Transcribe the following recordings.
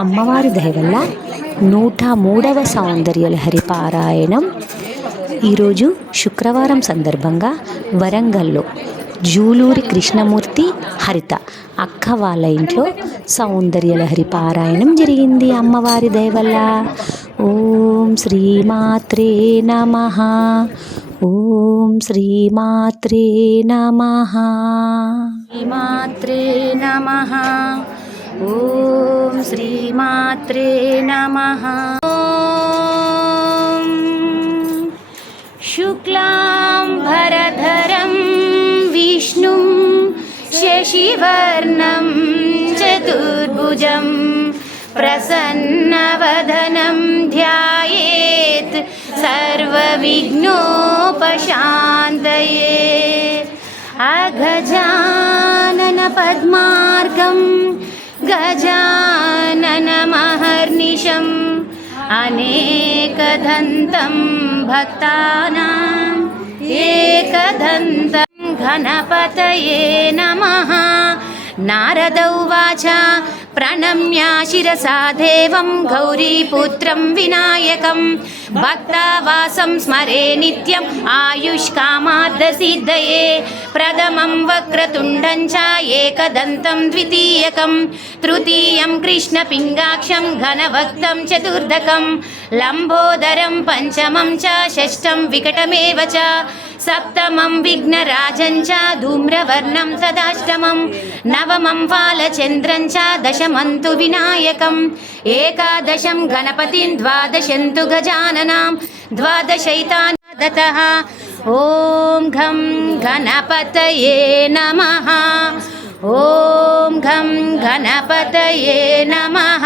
అమ్మవారి దయ వల్ల 103వ సౌందర్యలహరి పారాయణం ఈరోజు శుక్రవారం సందర్భంగా వరంగల్లో జూలూరి కృష్ణమూర్తి హరిత అక్క వాళ్ళ ఇంట్లో సౌందర్యలహరి పారాయణం జరిగింది అమ్మవారి దయ వల్ల. ఓం శ్రీమాత్రే నమః. ఓం శ్రీమాత్రే నమః. శ్రీమాత్రే నమః. ఓం శ్రీమాత్రే నమః. ఓం శుక్లాంబరధరం విష్ణుం శశివర్ణం చతుర్భుజం ప్రసన్నవదనం ధ్యాయేత్ సర్వవిఘ్నోపశాంతయే. అగజానన పద్మార్కం గజాననమహర్నిశం అనేకదంతం భక్తానాం ఏకదంతం గణపతయే నమః. నారద ఉవాచ ప్రణమ్య శిరసా దేవం గౌరీపుత్రం వినాయకం భక్తావాసం స్మరే నిత్యం ఆయుష్కామార్థసిద్ధయే. ప్రథమం వక్రతుండం చ ఏకదంతం ద్వితీయకం తృతీయం కృష్ణపింగాక్షం ఘనవక్తం చతుర్దకం లంబోదరం పంచమం చ షష్టం వికటమేవ చ సప్తమం విఘ్నరాజం చ ధూమ్రవర్ణం తదాష్టమం నవమం బాలచంద్రం చ దశమం తు వినాయకం ఏకాదశం గణపతిం ద్వాదశం తు గజాననాం ద్వాదశైతాన్ దతః. ఓం ఘం గణపతయే నమః. ఓం ఘం గణపతయే నమః.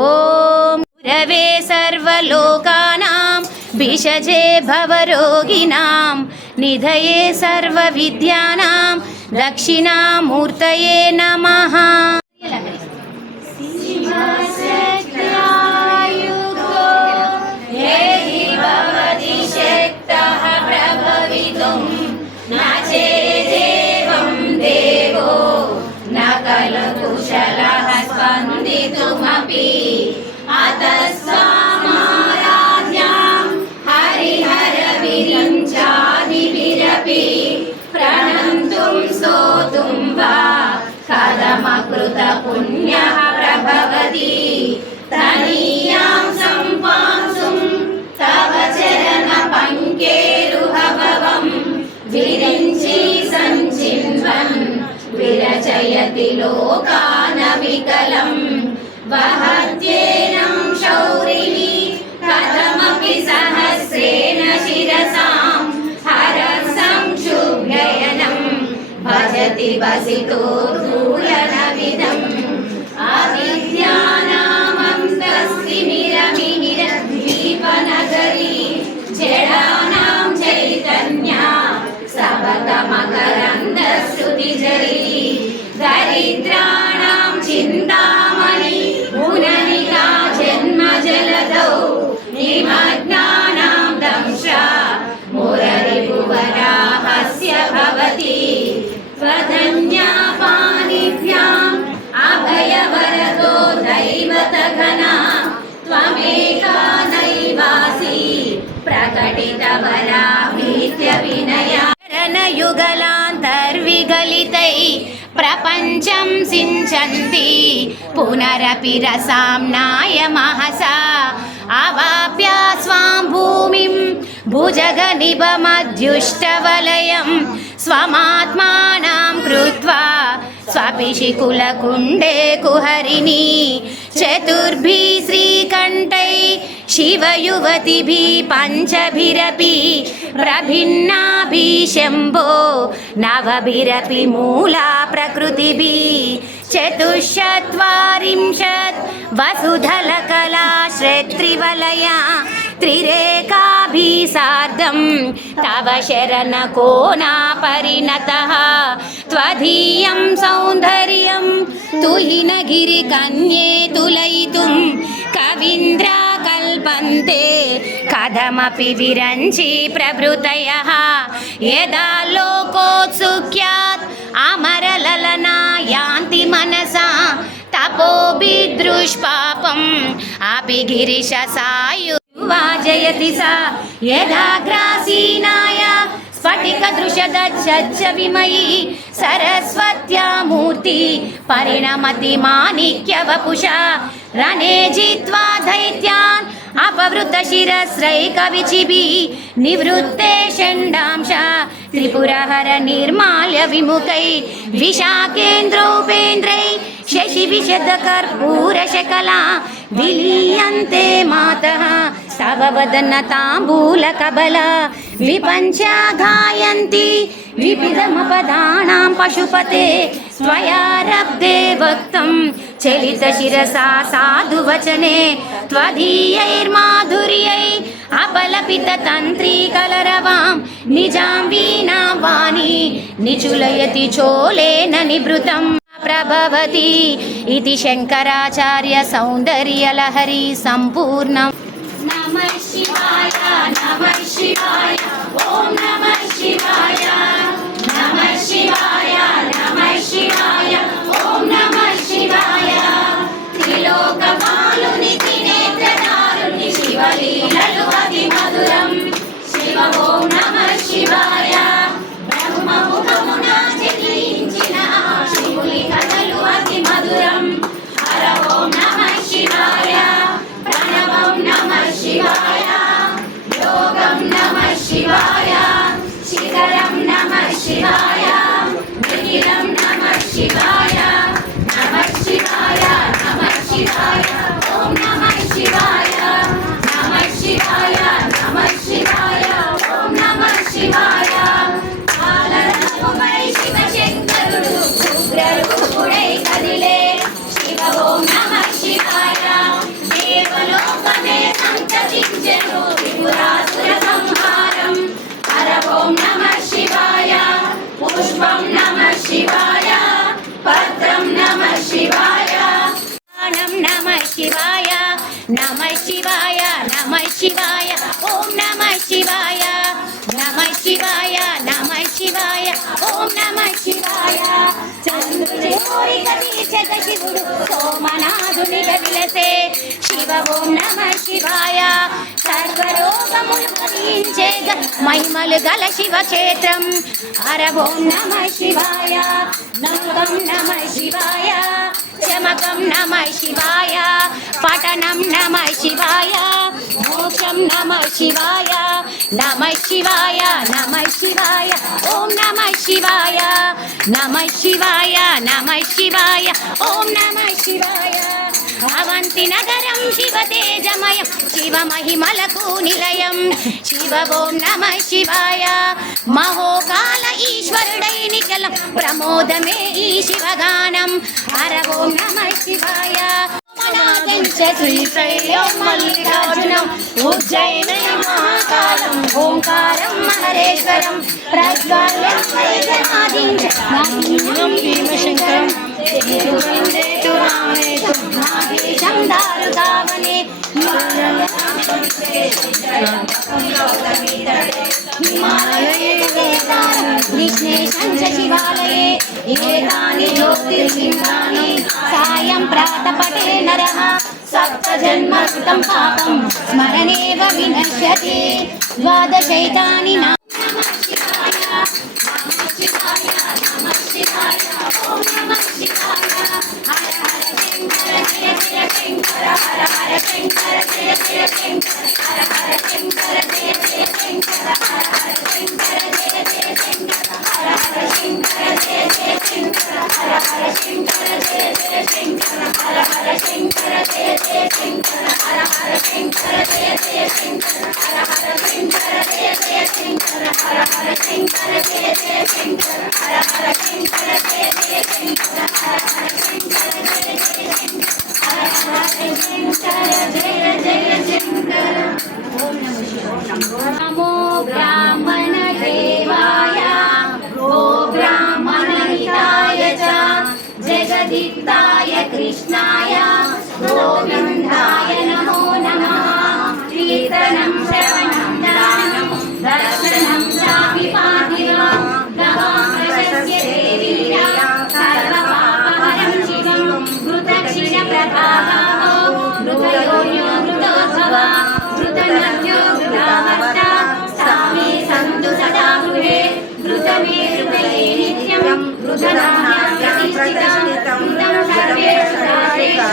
ఓం గురవే సర్వలోకానాం భిషజే భవరోగిణాం నిధయే సర్వవిద్యానాం దక్షిణామూర్తయే నమః. కుశలః స్పందితుమపి అతస్వామారాధ్యాం హరిహర విరించాదిభిరపి ప్రణంతుం స్తోతుం వా కథమకృత పుణ్యః ప్రభవతి తనీయాం సంపాంసుం తవ చరణ పంకేరుహభవం విరించి సంచిన్వన్ విరచయతి లోకాన వికలం వహత్యేనం శౌరిణి కథమపి సహస్రేణ శిరసాం హరః సంక్షుభ్యయనం భజతి వసితో ధూలనవిధం అవిద్యానామంతస్తిమిరమిహిరద్వీపనగరీ జడానాం చైతన్యా సబకమకరందశ్రుతిజరీ దరిద్రాణాం చింతామణి గుణనికా జన్మజలదౌ నిమగ్నానాం దంశా మురరిపువరాహస్య భవతి త్వధన్యాపానిభ్యాం అభయవరదో దైవతఘనా త్వమేకా నైవాసి ప్రకటితవరాభీత్య వినయా. యుగలాంతర్విగలితై ప్రపంచం సించంతి పునరపి రసాంనాయ మహసా అవాప్య స్వాం భూమిం భుజగనిభమధ్యుష్టవలయం స్వమాత్మానాం కృత్వా స్వపిశికులకుండే కుహరిణి చతుర్భిః శ్రీకంఠై శివయువతిభిః పంచభిరపి ప్రభిన్నాభిః శంభో నవభిరపి మూలా ప్రకృతిభిః చతుశ్చత్వారింశత్ వసుధలకలా శ్రేత్రివలయా త్రిరేకాభిः సార్ధం తవ శరణకోనా పరిణతః త్వదీయం సౌందర్యం తుహినగిరికన్యే తులయితుం కవీంద్రా కల్పంతే కథమపి విరంచి ప్రభృతయః యదా లోకోత్సుక్యాత్ అమరలలనా యాంతి మనసా तपोभिदृष्पापम् अपि गिरिशसायुर्वाजयति सा यदाग्रासीनाय स्फटिकदृशदच्छच्च विमयी सरस्वत्या मूर्ति परिणमति माणिक्यवपुषा रणे जित्वा दैत्यान् अपवृतशिरस्रैकविचिभिः निवृत्ते षण्डांशा त्रिपुरहर निर्माल्य विमुखै विशाखेन्द्रोपेन्द्रै शशिविशदकर्पूरशकला विलीयन्ते मातः तव वदनताम्बूलकबला विपञ्चा गायन्ति विविधमपदानां पशुपते स्वयारब्धे वक्तं चलितशिरसा साधुवचने त्वदीयैर्माधुर्यै अपलपिततन्त्रीकलरवां निजां वीणां वाणी निचुलयति चोलेन निभृतं प्रभवति इति शङ्कराचार्य सौन्दर्यलहरी सम्पूर्णम्। नमः शिवाय नमः शिवाय ॐ नमः शिवाय नमः शिवाय नमः शिवाय ॐ नमः शिवाय त्रिलोकपालुनि त्रिनेत्रदारुणि शिवलीललु अतिमधुरं शिव ॐ नमः शिवाय ब्रह्ममुखमुना जनिंచిన शिवुनि कथलु अतिमधुरं हर ॐ नमः शिवाय प्रणवं नमः शिवाय योगं नमः शिवाय शिखरं नमः शिवाय निखिलं नमः शिवाय नमः शिवाय नमः शिवाय ॐ नमः शिवाय नमः शिवाय नमः शिवाय ॐ नमः शिवाय कालरूपै शिवशङ्करुडु उग्ररूपुडै कदिले शिव ॐ नमः शिवाय देवलोकमे सन्ततिञ्जनो त्रिपुरासुर संहारं हर ॐ नमः शिवाय पुष्पं नमः शिवाय पत्रं नमः शिवाय नमः शिवाय नमः शिवाय नमः शिवाय ॐ नमः शिवाय नमः शिवाय नमः शिवाय ॐ नमः शिवाय चन्द्रचूरिकदीक्षक शिवुडु सोमनाथुनि गदिलसे शिव ॐ नमः शिवाय सर्वरोगमुలు హరించే మహిమలు గల శివక్షేత్రం హర ఓం నమః శివాయ నమకం నమః శివాయ చమకం నమః శివాయ పఠనం నమః శివాయ మోక్షం నమః శివాయ నమః శివాయ నమః శివాయ ఓం నమః శివాయ నమః శివాయ నమః శివాయ ఓం నమః శివాయ అవంతి నగరం శివ తేజమయం శివ మహిమలకు నిలయం శివ ఓం నమః శివాయ మహోకాల ఈశ్వరుడై నిఖిలం ప్రమోదమే ఈ శివగానం హర ఓం నమః శివాయ శ్రీశైలం మల్లికార్జునం ఉజ్జయిని మహాకాలం ఓంకారం మహరేశ్వరం ప్రజ్వాల్యం భీమశంకరం నాగేశం దారుదావనే హిమాలయే విఘ్నేశం చ శివాలయే ఏతాని జ్యోతిర్లింగాని సాయం ప్రాతపటే నరః సప్తజన్మకృతం పాపం స్మరణేవ వినశ్యతి ద్వాదశైతాని నమః శివాయ నమః శివాయ నమః శివాయ ఓం నమః శివాయ హర హర శంకర జయ జయ శంకర హర హర శంకర జయ జయ శంకర హర హర శంకర జయ జయ శంకర హర హర శంకర జయ జయ శంకర హర హర శంకర జయ జయ శంకర హర హర శంకర జయ జయ శంకర హర హర శంకర జయ జయ శంకర హర హర శంకర జయ జయ శంకర హర హర శంకర జయ జయ శంకర హర హర శంకర జయ జయ శంకర హర హర శంకర జయ జయ శంకర హర హర శంకర జయ జయ శంకర హర హర శంకర జయ జయ శంకర ఓం నమః శివాయ నమో బ్రాహ్మణ దేవాయ గో బ్రాహ్మణ హితాయ చ జగదిత్తాయ కృష్ణాయ గోవిందాయ నమో నమః కీర్తనం శ్రవణం దానం దర్శనం చాపి పార్థివం గవాం ప్రశస్య దేవీయ సర్వపాపహరం శివం కృతక్ష జనాభ్యాం ప్రతిష్ఠితం సర్వేషు శాస్త్రేషు.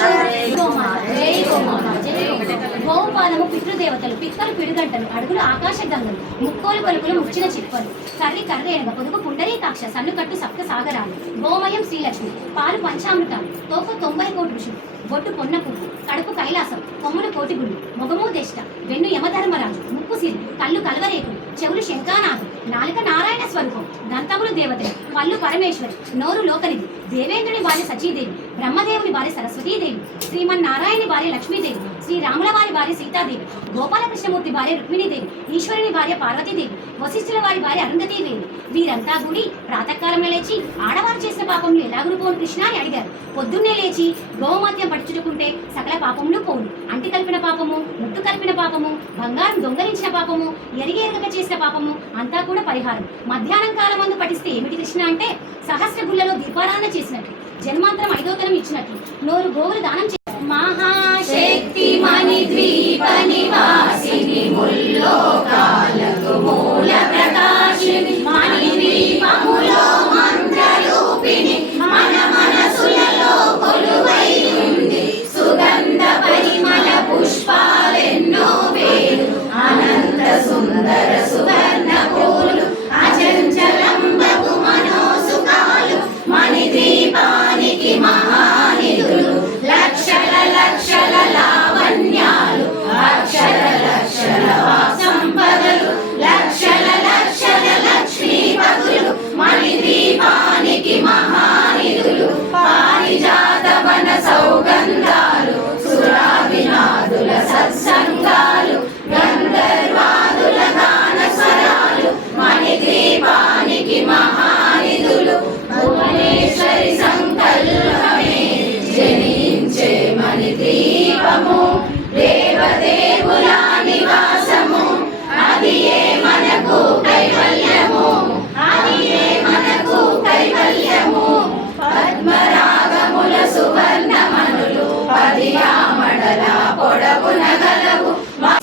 గోపాలము పితృదేవతలు, పిక్కలు పిడుగంటలు, అడుగులు ఆకాశ గంగలు, ముక్కోలు కొలుకులు ముచ్చిన చిప్పలు, కర్రి కర్రేనగ పొదుగు పుండరీకాక్ష, సన్నుకట్టు సప్త సాగరాలు, గోమయం శ్రీలక్ష్మి, పాలు పంచామృతాలు, తోపు 90 కోటి ఋషులు, బొట్టు పొన్న పువ్వు, కడుపు కైలాసం, కొమ్ములు కోటిగుళ్ళు, మొగము దేష్ట, వెన్ను యమధర్మరాజు, ముక్కు సిరి, కళ్ళు కల్వరేకులు, చెవులు శంఖానాథు, నాలుక నారాయణ స్వరూపం, దంతములు దేవతలు, పళ్ళు పరమేశ్వరి, నోరు లోకనిధి, దేవేంద్రుని భార్య సచీదేవి, బ్రహ్మదేవుని భార్య సరస్వతీదేవి, శ్రీమన్నారాయణి భార్య లక్ష్మీదేవి, శ్రీరాముల వారి భార్య సీతాదేవి, గోపాలకృష్ణమూర్తి భార్య రుక్మిణీదేవి, ఈశ్వరుని భార్య పార్వతీదేవి, వశిష్ఠుల వారి భార్య అరుంధతీదేవి. వీరంతా గుడి ప్రాతకాలంలో లేచి ఆడవారు చేసిన పాపములు ఎలాగును పోను కృష్ణ అని అడిగారు. పొద్దున్నే లేచి గోమద్యం పట్టుచుకుంటే సకల పాపములు పోను. అంటి కలిపిన పాపము, ముట్టు కలిపిన పాపము, బంగారం దొంగలించిన పాపము, ఎరగక చేసిన పాపము అంతా కూడా పరిహారం. మధ్యాహ్నం కాలం మందు పఠిస్తే ఏమిటి కృష్ణ అంటే సహస్ర గుళ్ళలో దీపారాధన చేసినట్లు, జన్మాంతరం 5వ తరం ఇచ్చినట్లు, నోరు గోవులు దానం చేసినట్లు. మహాశక్తి మణి ద్వీప నివాసిని ముల్లోకాలకు మూల ప్రకాశిని మణి ద్వీపములో మంత్రరూపిణి మన మనసులలో కొలువై ఉంది. సుగంధ పరిమళ పుష్పాలెన్నో వేలు, అనంత సుందర సువర్ణ పూలు, అచంచలంబకు మనోసుకాలు, మణి ద్వీపానికి మహానిధులు, లక్షల లక్షల లావణ్యాలు, అక్షర లక్షల సంపదలు, లక్షల లక్షల లక్ష్మీపతులు, మణి ద్వీపానికి మహానిధులు, పారిజాత వన సౌగంధాలు, సురావినాదుల సత్సంగాలు, గంధర్వాదుల గాన స్వరాలు, మణి ద్వీపానికి మహానిధులు, భువనేశ్వరి సంకల్పమే జనించే మణి ద్వీపము, దేవదేవుల నివాసము, అది ఏ మనకు కైవల్యము, అది ఏ మనకు కైవల్యము. పద్మరాగముల సువర్ణమనులు 10 ఆమడల పొడవున గలవు,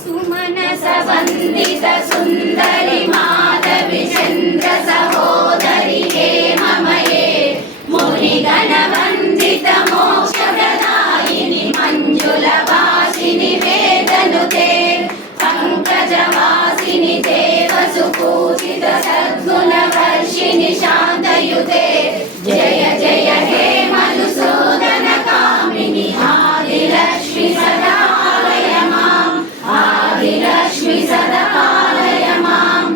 సుమనస వందిత సుందరి మాధవి చంద్ర సహోదరి హేమమయే, మునిగణ వందిత మోక్షప్రదాయిని మంజుల వాసిని వేదనుతే, పంకజవాసిని దేవసు పూజిత సద్గుణ వర్షిణి శాంతయుతే. జయ జయ హే మధుసూదన కామిని ఆదిలక్ష్మి సదా పాలయ మాం, ఆదిలక్ష్మి సదా పాలయ మాం.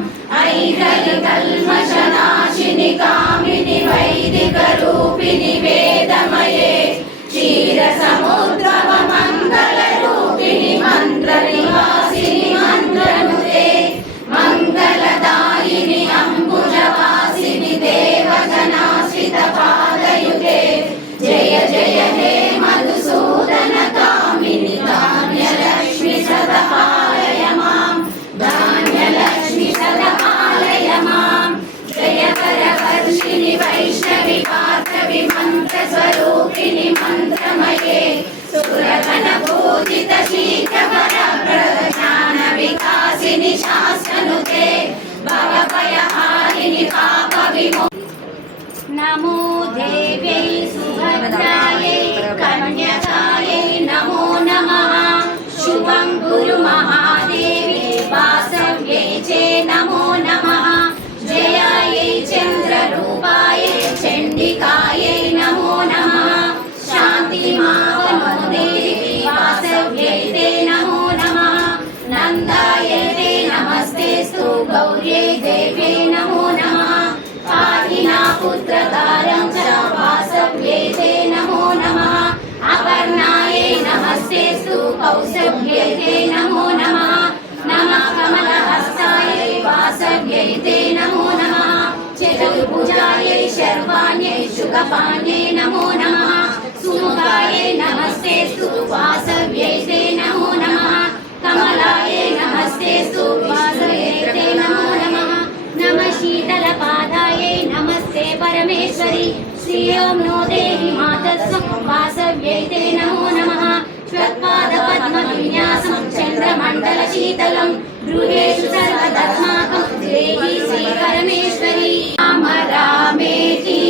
ఐహరి కల్మషనాశిని కామిని వైదిక రూపిణి వేదమయే, క్షీర సముద్రవ మంగళ రూపిణి మంత్ర నివాసిని మంత్రనుతే, మంగళదాయిని అంబుజవాసిని దేవజనాశ్రిత పాదయుతే. జయ జయ హే మధుసూదన కామిని ధాన్యలక్ష్మి సదా పాలయ మాం, ధాన్యలక్ష్మి సదా పాలయ మాం. జయ వరవర్షిణి వైష్ణవి పార్థవి మంత్ర స్వరూపిణి మంత్రమయే, సురగణ పూజిత శీఘ్రవర ప్రజ్ఞాన వికాసిని శాస్త్రనుతే, భవభయహారిణి పాప విమో. నమో దేవ్యై సుభద్రాయై కన్యకాయై నమో నమః. శుభం గురు మహాదేవి వాసవ్యై చే నమో నమః. జయాయై చంద్రరూపాయై చండికాయై నమో నమః. శాంతి మావనో దేవి వాసవ్యై తే నమో నమః. నందాయై తే నమస్తేస్తు గౌర్యై దేవ్యై నమో నమః. పాహినా పుత్రతారం చ వాసవ్యై తే నమో నమః. అపర్ణాయై నమస్తేస్తు కౌసభ్యై తే నమో నమః. నమః కమలహస్తాయై వాసవ్యై తే నమో నమః. చతుర్భుజాయై శర్వాణ్యై శుగపాణ్యై నమో నమః. సుముఖాయై నమస్తేస్తు వాసవ్యై తే నమో నమః. కమలాయై నమస్తేస్తు వాసవ్యై తే నమో నమః. నమః శీతలపాదాయై నమస్తే పరమేశ్వరి. శ్రియోం నో దేహి మాతస్వం వాసవ్యై తే నమో నమః. శ్వత్పాద పద్మ విన్యాసం చంద్రమండల శీతలం గృహేషు సర్వదస్మాకం దేహి శ్రీ పరమేశ్వరి. రామ రామేతి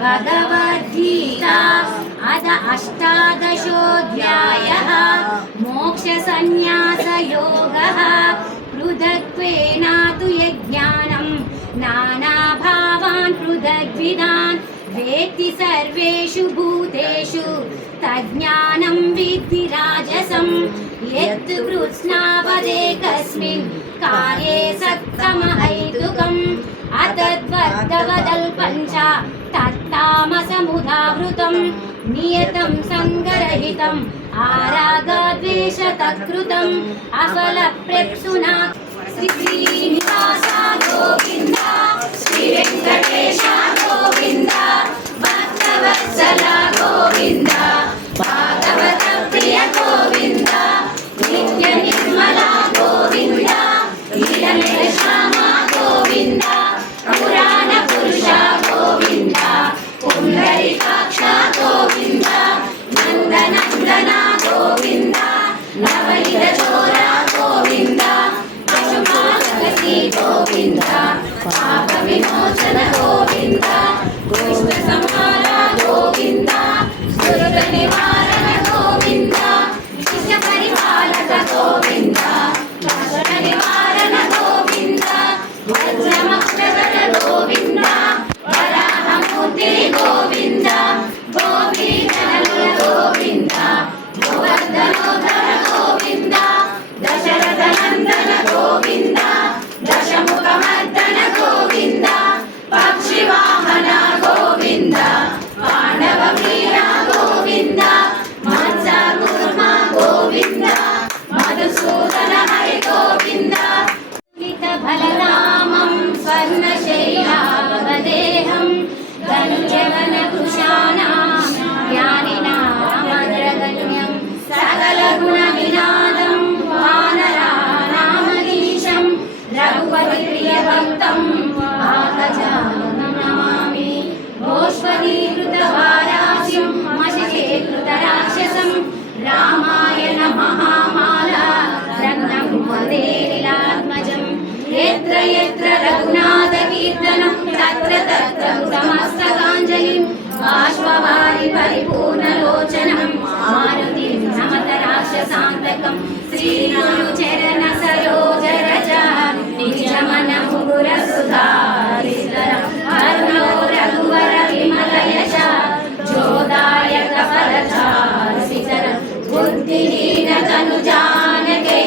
भगवद्गीता अथ अष्टादशोऽध्यायः मोक्षसंन्यासयोगः पृथक्त्वेनातु यज्ञानं नानाभावान् पृथग्विदान् वेत्ति सर्वेषु भूतेषु तज्ज्ञानं विद्धि राजसं यत् कृत्स्नावदेकस्मिन् कार्ये सक्तमहैतुकम् अतद्वद्दवदल्पं च तत्तामसमुदावृतं नियतं सङ्गरहितम् आरागद्वेषतकृतम् अफलप्रेप्सुना श्रीनिवास गोविन्द श्रीवेङ्कटेश गोविन्द भक्तवत्सल गोविन्द भागवतप्रिय गोविन्द नित्यनिर्मला गोविन्द नीलमेघश्यामा गोविन्द पुराणपुरुष गोविन्द पुण्डरीकाक्ष गोविन्द नन्दनन्दन गोविन्द नवनीतचोर गोविन्द पशुपालकसी गोविन्द पापविमोचन गोविन्द कृष्णसंहार गोविन्द दुर्गनिवारण गोविन्द शिष्यपरिपालक गोविन्द कष्टनिवारण गोविन्द वज्रमक्षधर गोविन्द वराहमूर्ति गोविन्द गोपीजनलोल गोविन्द गोवर्धनोद्धर गोविन्द दशरथनन्दन गोविन्द दशमुखमर्दन गोविन्द पक्षिवाहन गोविन्द पाण्डवप्रिय गोविन्द मत्स्यकूर्मा गोविन्द मधुसूदन हरि गोविन्द बलरामं स्वर्णशैलावदेहं धनुजवनकृशानां ज्ञानिनामग्रगण्यं सकलगुणविनादं वानराणामधीशं रघुपतिप्रियभक्तं पाकजानं नमामि गोष्पदीकृतवाराशिं मशकेकृतराक्षसं रामायण महामाला रत्नं वन्दे लीलात्मजम् यत्र यत्र रघुनाथकीर्तनं तत्र तत्र कृतमस्तकाञ्जलिं बाष्पवारि परिपूर्णलोचनं मारुतिं नमत राक्षसान्तकं श्रीगुरुचरण सरोजरज निजमनमुकुरसुधारितरं कर्णो रघुवर विमलयश जोदायक फलचारुसितरं बुद्धिहीन तनुजानकै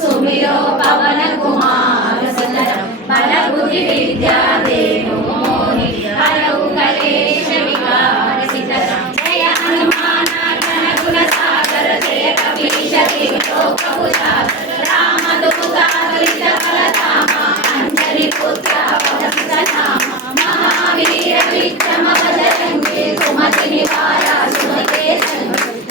सुमिरो पवन कुमार सुतरं बलबुद्धि विद्या देनो मोहि हरौ कलेश विकार सितरं जय हनुमान ज्ञान गुण सागर जय कपीश लोकभुजागर रामदूत अतुलित बलधामा अंजनी पुत्र पवन नाम महावीर विक्रम बजरंगी सुमति निवार सुमते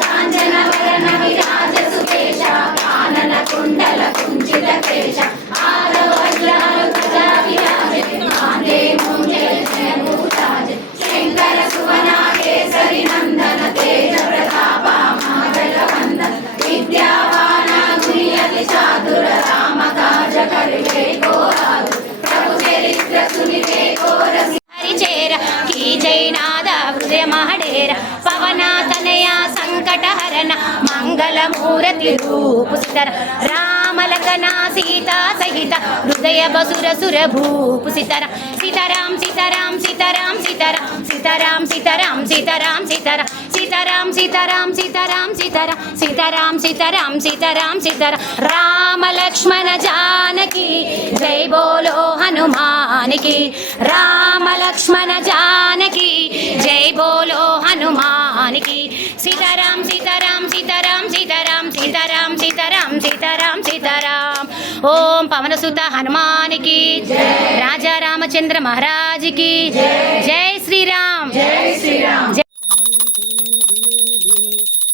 कांचन वरण विराज सुकेशा कानन कुंडल कुंचित केश आलवज्राल ध्वजा विराज कांधे मूंजे जयभूषाज शंकर सुवन केसरी नंदन तेज प्रताप महाबल वंदन विद्यावान गुणियति चातुर राम काज करिबे को आतुर प्रभु चरित्र सुनिबे को रसि हरिचेर की जयनाद हृदय महडेर पवना तनया संकटहरण मंगलमूर्ति रूप सुंदर राम लखना सीता सहित हृदय बसुर सुर भूप सीताराम सीताराम सीताराम सीताराम सीताराम सीताराम सीताराम सीताराम सीताराम सीताराम सीताराम सीताराम सीताराम सीताराम सीताराम सीताराम राम लक्ष्मण जानकी जय बोलो हनुमान की राम लक्ष्मण जानकी जय बोलो हनुमान की सीताराम सीताराम सीताराम सीताराम सीताराम सीताराम सीताराम सीताराम ओम पवन सुत हनुमान की राजा रामचंद्र महाराज की जय श्री राम जय श्री राम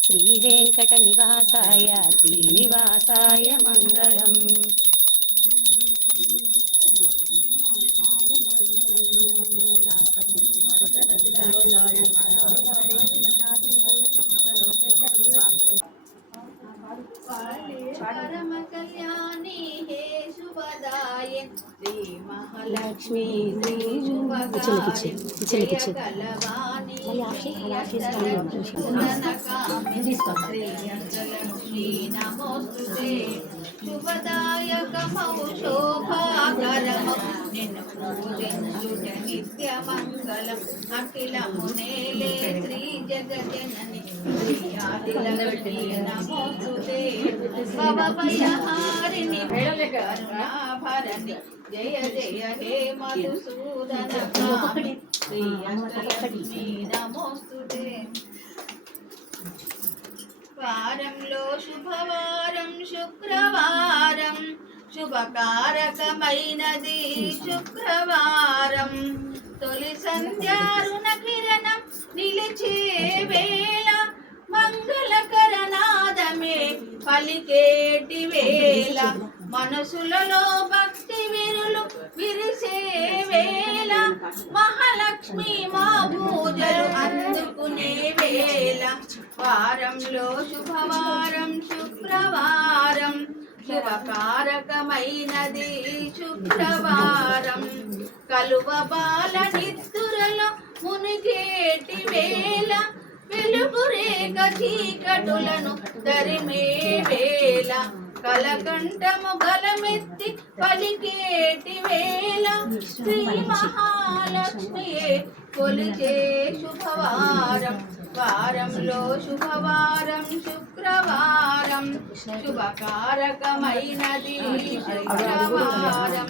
श्री वेंकट निवासाय श्रीनिवासाय मंगलम परम कल्याणी हे शुभदाय श्री महालक्ष्मी लक्ष्मी श्री शुभ శుభదాయకమౌ శోభాకరమౌ నిన్ను పూజించుట నిత్యమంగళం అఖిలము నేలే శ్రీ జగజనని ప్రియాదిలక్ష్మీ నమోస్తుతే భవభయహారిణి కరుణాభరణి జయ జయ హే మధుసూదన కామిని ప్రియలక్ష్మీ నమోస్తుతే. వారంలో శుభవారం శుక్రవారం శుభకారకమైనది శుక్రవారం తొలి సంధ్యారుణ కిరణం నిలిచే వేళ మంగళకరనాదమే పలికేటి వేళ మనసులలో భక్తి విరులు విరిసే వేళ మహాలక్ష్మి మా పూజలు అందుకునే వేళ వారంలో శుభవారం శుక్రవారం శుభకారకమైనది శుక్రవారం కలువ బాల నిద్దురలో మునిగేటి వేళ వెలుగు రేఖ చీకటులను తరిమే వేళ కలకంఠము గలమెత్తి పలికేటి వేళ శ్రీ మహాలక్ష్మియే కొలిచే శుభవారం వారంలో శుభవారం శుక్రవారం శుభకారకమైనది శుక్రవారం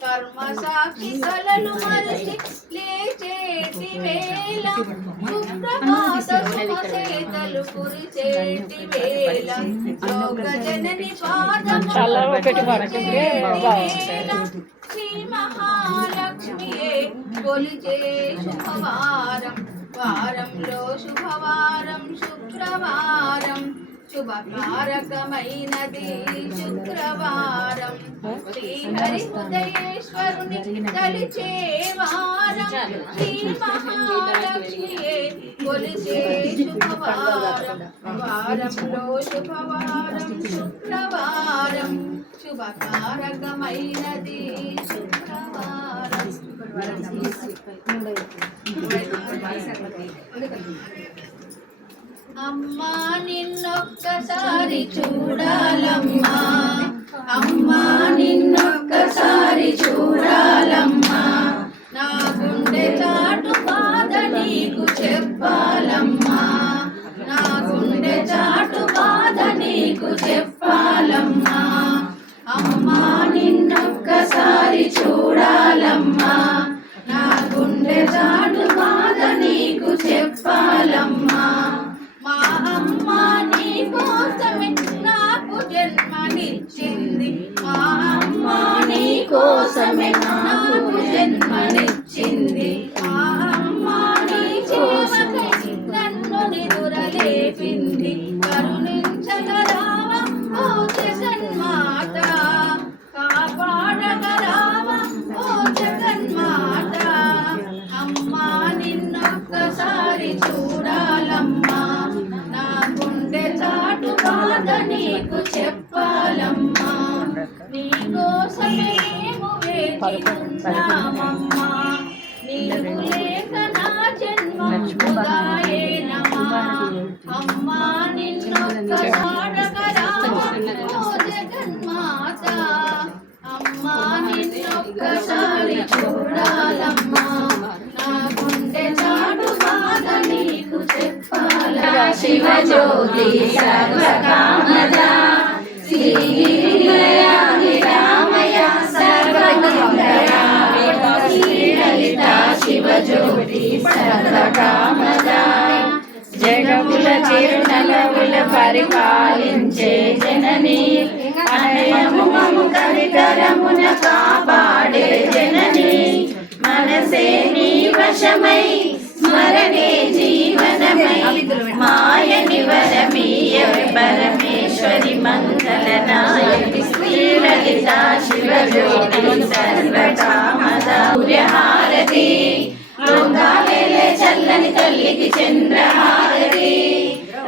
కర్మ సాక్షి కలలు మరచి లేచేటి వేళ సుప్రభాత శుభసేతలు కురిచేటి వేళ లోక జనని పాదము శ్రీ మహాలక్ష్మియే కొలిచే శుభవారం వారంలో శుభవారం శుక్రవారం శుభకారకమైనది శుక్రవారం శ్రీహరి హృదయేశ్వరుని తలిచే వారం శ్రీ మహాలక్ష్మియే కొలిచే శుభవారం వారంలో శుభవారం శుక్రవారం శుభకారకమైనది శుక్రవారం. అమ్మా నిన్నొక్కసారి చూడాలమ్మా అమ్మా నిన్నొక్కసారి చూడాలమ్మా నా గుండె చాటు బాధ నీకు చెప్పాలమ్మా నా గుండె చాటు బాధ నీకు చెప్పాలమ్మా అమ్మా నిన్నొక్కసారి చూడాలమ్మా నా గుండె చాటు బాధ నీకు చెప్పాలమ్మా మా అమ్మ నీ కోసమే నాకు జన్మనిచ్చింది మా అమ్మ నీ కోసమే నాకు జన్మనిచ్చింది మా అమ్మ నీ సేవకై నన్ను నిదురలేపింది కరుణించగరావా ఓ జగన్మాత కాపాడగరావా ఓ జగన్మాత అమ్మా నిన్నొక్కసారి చూడాలమ్మా నా గుండె చాటు బాధ నీకు చెప్పాలమ్మా నీ కోసమే మేము వేచి ఉన్నామమ్మా నీవు లేక నా జన్మ వృథాయేనమ్మా అమ్మా నిన్నొక్కసాడగరావా ఓ జగన్మాత అమ్మా నిన్నొక్కసారి చూడాలమ్మా నా గుండె చాటు బాధ నీకు చెప్పాలమ్మా శివ జ్యోతి సర్వకామద శ్రీరామయ సర్వమంగళ శ్రీలలిత శివ జ్యోతి సర్వకామద జగముల చిరునలవుల పరిపాలించే జనని అనయముమము కరికరమున కాపాడే జనని మనసే నీ వశమై స్మరణే జీవనమై మాయ నివరమీయ పరమేశ్వరి మంగళ నాయకి శ్రీలలిత శివ జ్యోతి సర్వకామద సూర్యహారతి లోకాలేలే చల్లని తల్లికి చంద్రహారతి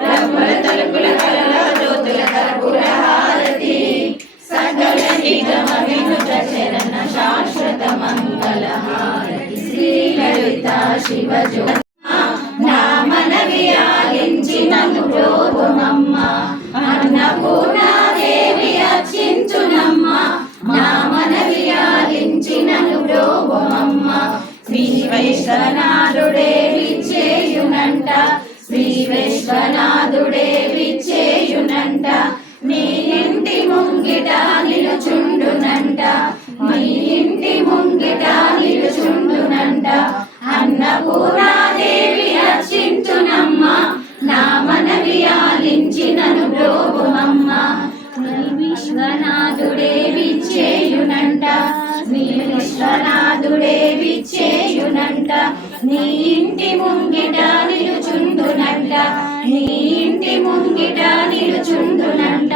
రఘుల తలుపుల కలలో జ్యోతుల కర్పూర హారతి సకల నిగమ వినుత చరణ శాశ్వత మంగళ హారతి శ్రీ శివజ్యోతి నా మనవి ఆలించి నన్ను బ్రోవుమమ్మ అన్నపూర్ణాదేవి అర్చించునమ్మ నా మనవి ఆలించి నన్ను బ్రోవుమమ్మ శ్రీ విశ్వనాథుడే విచ్చేయునంట శ్రీ విశ్వనాథుడే విచ్చేయునంట నీ ఇంటి ముంగిట నిలుచుండునంట నీ ఇంటి ముంగిట నిలుచుండునంట అన్నపూర్ణాదేవి అర్చించునమ్మ నా మనవి ఆలించి నన్ను బ్రోవుమమ్మ శ్రీ విశ్వనాథుడే విచ్చేయునంట శ్రీ విశ్వనాథుడే విచ్చేయునంట నీ ఇంటి ముంగిట నిలుచుండునంట నీ ఇంటి ముంగిట నిలుచుండునంట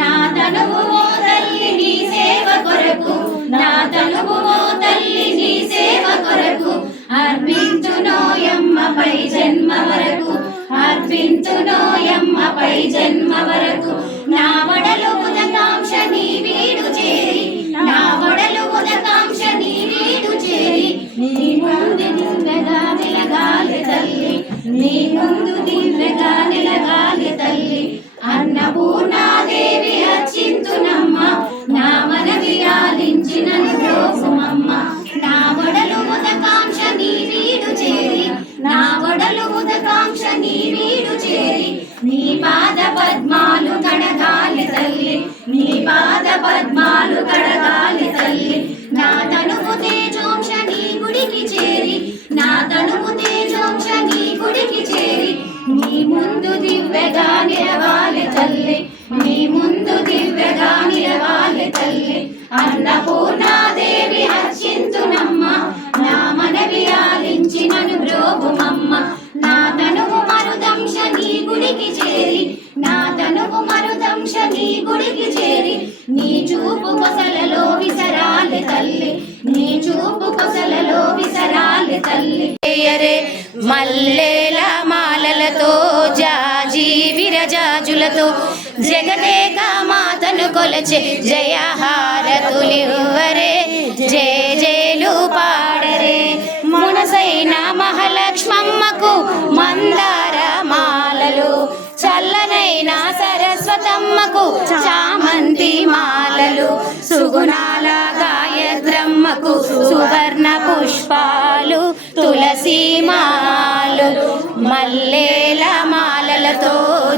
నా తనువు ఓ తల్లి నీ సేవ కొరకు నా తనువు ఓ తల్లి నీ సేవ కొరకు అర్పించునోయమ్మపై జన్మ వరకు అర్పించునోయమ్మపై జన్మ వరకు నా వడలు ఉదకాంక్ష నీ వీడు చేరి నా వడలు ఉదకాంక్ష నీ వీడు చేరి నీ ముందు దివ్యగా నిలగాలి తల్లి నీ ముందు దివ్యగా నిలగాలి తల్లి అన్నపూర్ణాదేవి అర్చింతునమ్మ నా మనవి ఆలించి నన్ను బ్రోవుమమ్మ నా వడలు ఉదకాంక్ష నీ వీడు చేరి నా వడలు ఉదకాంక్ష నీ వీడు చేరి నీ పాద పద్మాలు కడగాలి తల్లి నీ పాద పద్మాలు కడగాలి తల్లి నా తనువు తేజోంశ నీ గుడికి చేరి నా తనువు తేజోంశ నీ గుడికి చేరి నీ ముందు దివ్యగా నిలవాలి తల్లి నీ ముందు దివ్యగా నిలవాలి తల్లి అన్నపూర్ణాదేవి అర్చింతునమ్మ నా మనవి ఆలించి నన్ను బ్రోవుమమ్మ నా తనువు మరుదంశ నీ గుడికి చేరి నా తనువు మరుదంశ నీ గుడికి చేరి నీ చూపు కొసలలో విసరాలి తల్లి నీ చూపు కొసలలో విసరాలి తల్లి మల్లెల మాలలతో జాజి విరజాజులతో జగదేక మాతను కొలచే జయహారతులివ్వరే జయ జయలు పాడరే మునసైన మహాలక్ష్మమ్మకు మందార మాలలు చల్లనైన సరస్వతమ్మకు చామంతి మాలలు సుగుణాల గాయత్రమ్మకు సువర్ణ పుష్పాలు తులసి మాలు మల్లెల మాలలతో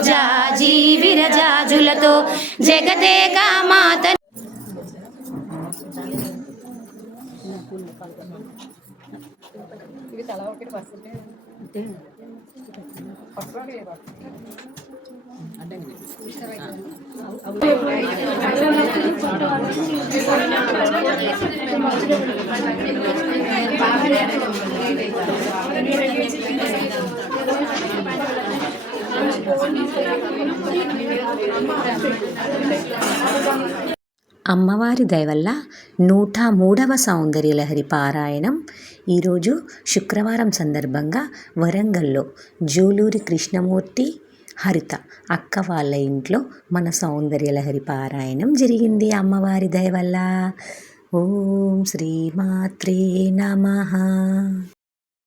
జాజి విరజాజులతో జగదేక మాత అమ్మవారి దయవల్ల 103వ సౌందర్యలహరి పారాయణం ఈరోజు శుక్రవారం సందర్భంగా వరంగల్లో జూలూరి కృష్ణమూర్తి హరిత అక్క వాళ్ళ ఇంట్లో మన సౌందర్యలహరి పారాయణం జరిగింది అమ్మవారి దయవల్ల. ఓం శ్రీమాత్రే నమః.